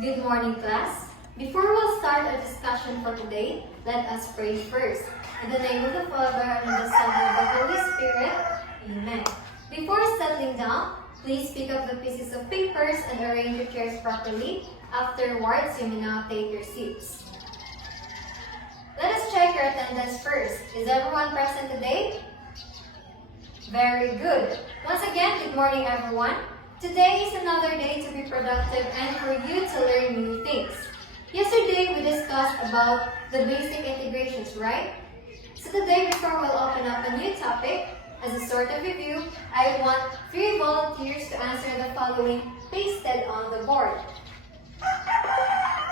Good morning, class. Before we'll start our discussion for today, let us pray first. In the name of the Father, and of the Son, and of the Holy Spirit. Amen. Before settling down, please pick up the pieces of papers and arrange your chairs properly. Afterwards, you may now take your seats. Let us check your attendance first. Is everyone present today? Very good. Once again, good morning, everyone. Today is another day to be productive and for you to learn new things. Yesterday, we discussed about the basic integrations, right? So today, before we'll open up a new topic, as a sort of review, I want 3 volunteers to answer the following pasted on the board.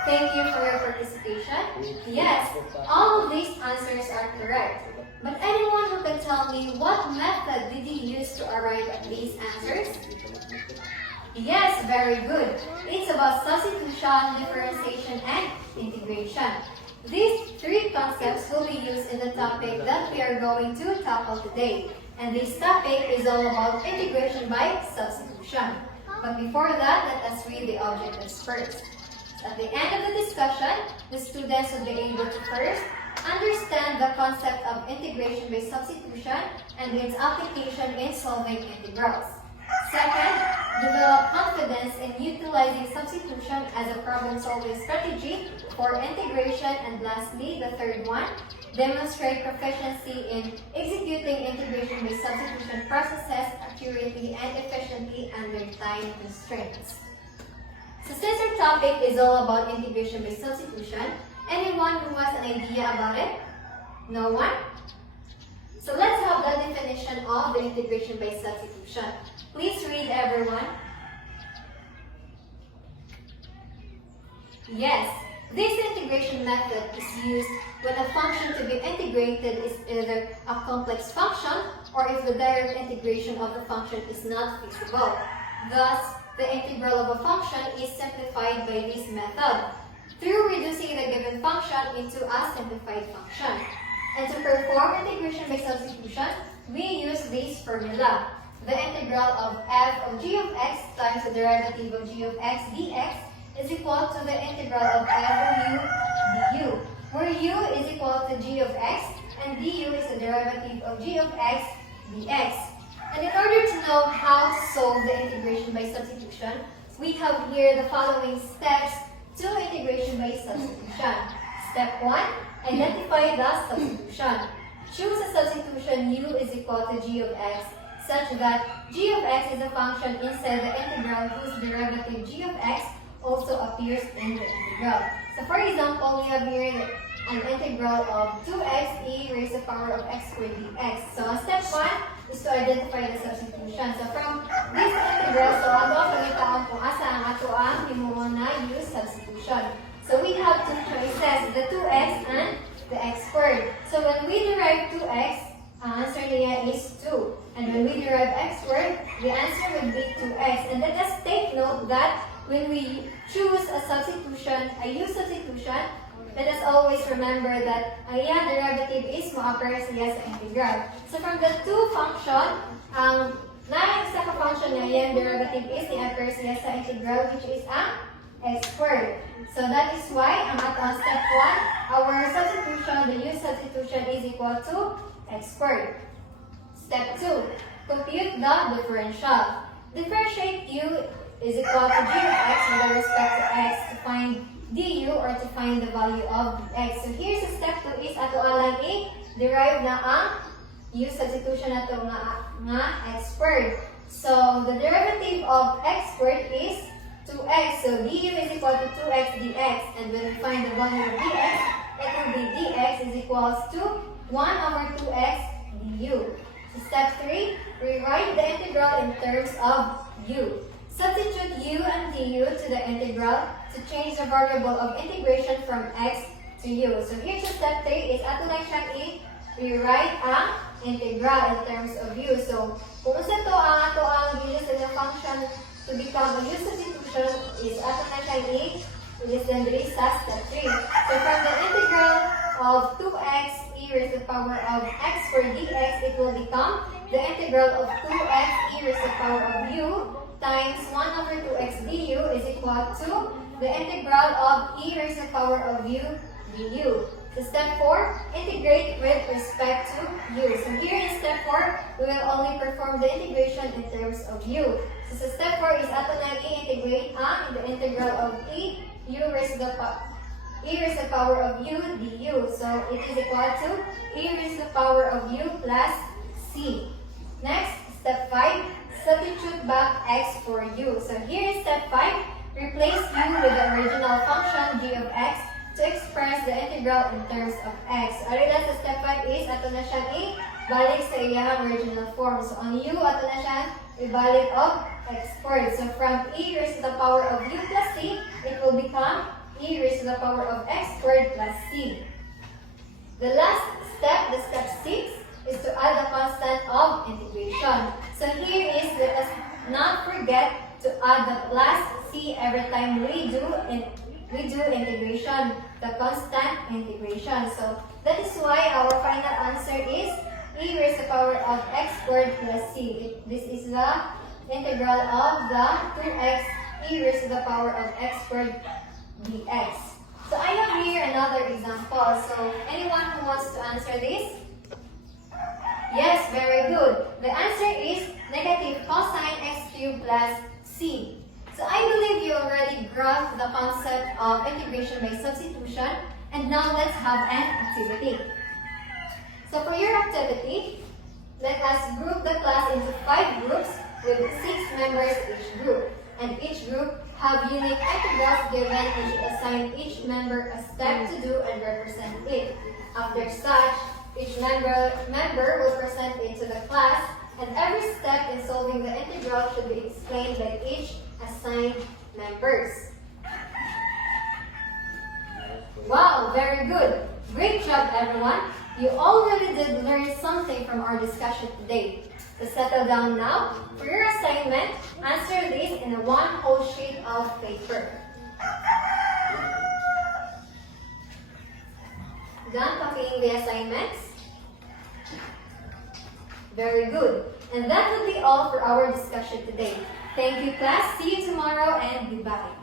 Thank you for your participation. Yes, all of these answers are correct. But anyone who can tell me what method did you use to arrive at these answers? Yes, very good. It's about substitution, differentiation, and integration. These 3 concepts will be used in the topic that we are going to tackle today. And this topic is all about integration by substitution. But before that, let us read the objectives first. At the end of the discussion, the students will be able to first understand the concept of integration by substitution and its application in solving integrals. Second, develop confidence in utilizing substitution as a problem-solving strategy for integration. And lastly, the third one, demonstrate proficiency in executing integration by substitution processes accurately and efficiently under time constraints. So since our topic is all about integration by substitution, anyone who has an idea about it? No one? So let's have the definition of the integration by substitution. Please read, everyone. Yes, this integration method is used when a function to be integrated is either a complex function or if the direct integration of the function is not feasible. Thus, the integral of a function is simplified by this method through reducing the given function into a simplified function. And to perform integration by substitution, we use this formula. The integral of f of g of x times the derivative of g of x dx is equal to the integral of f of u du, where u is equal to g of x and du is the derivative of g of x dx. And in order to know how to solve the integration by substitution, we have here the following steps to integration by substitution. Step 1, identify the substitution. Choose a substitution u is equal to g of x such that g of x is a function inside the integral whose derivative g of x also appears in the integral. So for example, we have here an integral of 2x e raised to the power of x squared dx. So step 1 is to identify the substitution. So from this integral, so ato pangitaon kung asa ang ato ang himuon na use substitution. So we have 2 choices, the 2x and the x squared. So when we derive 2x, ang answer niya is 2. And when we derive x squared, the answer would be 2x. And let us take note that when we choose a substitution, a use substitution, let us always remember that ang iyang derivative is ma-occur siya sa integral. So from the 2 function, ang isa ka function na iyang derivative is i-occur siya sa integral which is ang x squared. So that is why ang ato step 1, our substitution, the use substitution is equal to x squared. Step 2, compute the differential. Differentiate u is equal to g of x with respect to x to find du or to find the value of x. So here's the step 2 is ato alang i-derive na ang u substitution nato nga x squared. So the derivative of x squared is 2x. So du is equal to 2x dx. And when we find the value of dx, it will be dx is equals to 1 over 2x du. So step 3, rewrite the integral in terms of u. Substitute u and du to the integral to change the variable of integration from x to u. So here's the step 3 is ato lang siyang i-rewrite ang integral in terms of u. So kung sa to ang ato ang use of the function to become a u substitution is ato lang siyang i-listen sa step 3. So from the integral of 2x e raised to the power of x squared dx, it will become the integral of 2x e raised to the power of u times 1 over 2x du is equal to the integral of e raised to the power of u du. So step 4, integrate with respect to u. So here in step 4, we will only perform the integration in terms of u. So step 4 is ato na i-integrate ang the integral of e raised to the power of u du. So it is equal to e raised to the power of u plus c. Next, step 5, substitute back x for u. So here in step 5, replace u with the original function g of x to express the integral in terms of x. Alright, sa step 5 is, ato na siyang i-balik sa iyang original form. So, ang u, ato na siyang i-balik of x squared. So, from e raised to the power of u plus c, it will become e raised to the power of x squared plus c. The last step, the step 6, is to add the constant of integration. So, here is, let us not forget to add the plus c every time we do integration, the constant integration. So that is why our final answer is e raised to the power of x squared plus c. This is the integral of the 2x e raised to the power of x squared dx. So I have here another example. So anyone who wants to answer this? Yes, very good. The answer is negative cosine x cubed plus c. So I believe you already grasped the concept of integration by substitution, and now let's have an activity. So for your activity, let us group the class into 5 groups with 6 members each group, and each group have unique integrals given and should assign each member a step to do and represent it. After such, each member will present it to the class, and every step in solving the integral should be explained by each assigned members. Wow, very good. Great job, everyone. You already did learn something from our discussion today. To settle down now, for your assignment, answer this in a one whole sheet of paper. Done copying the assignments? Very good. And that will be all for our discussion today. Thank you, class. See you tomorrow and goodbye.